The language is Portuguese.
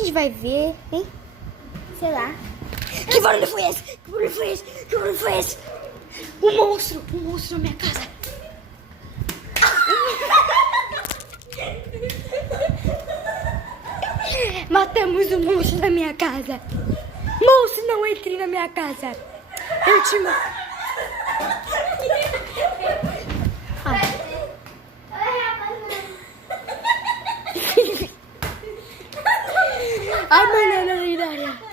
gente vai ver, hein? Sei lá. Que barulho foi esse? Que barulho foi esse? Que barulho foi esse? Um monstro na minha casa. Matamos um monstro na minha casa. Monstro, não entre na minha casa. Eu te mato. Ai, mano, não,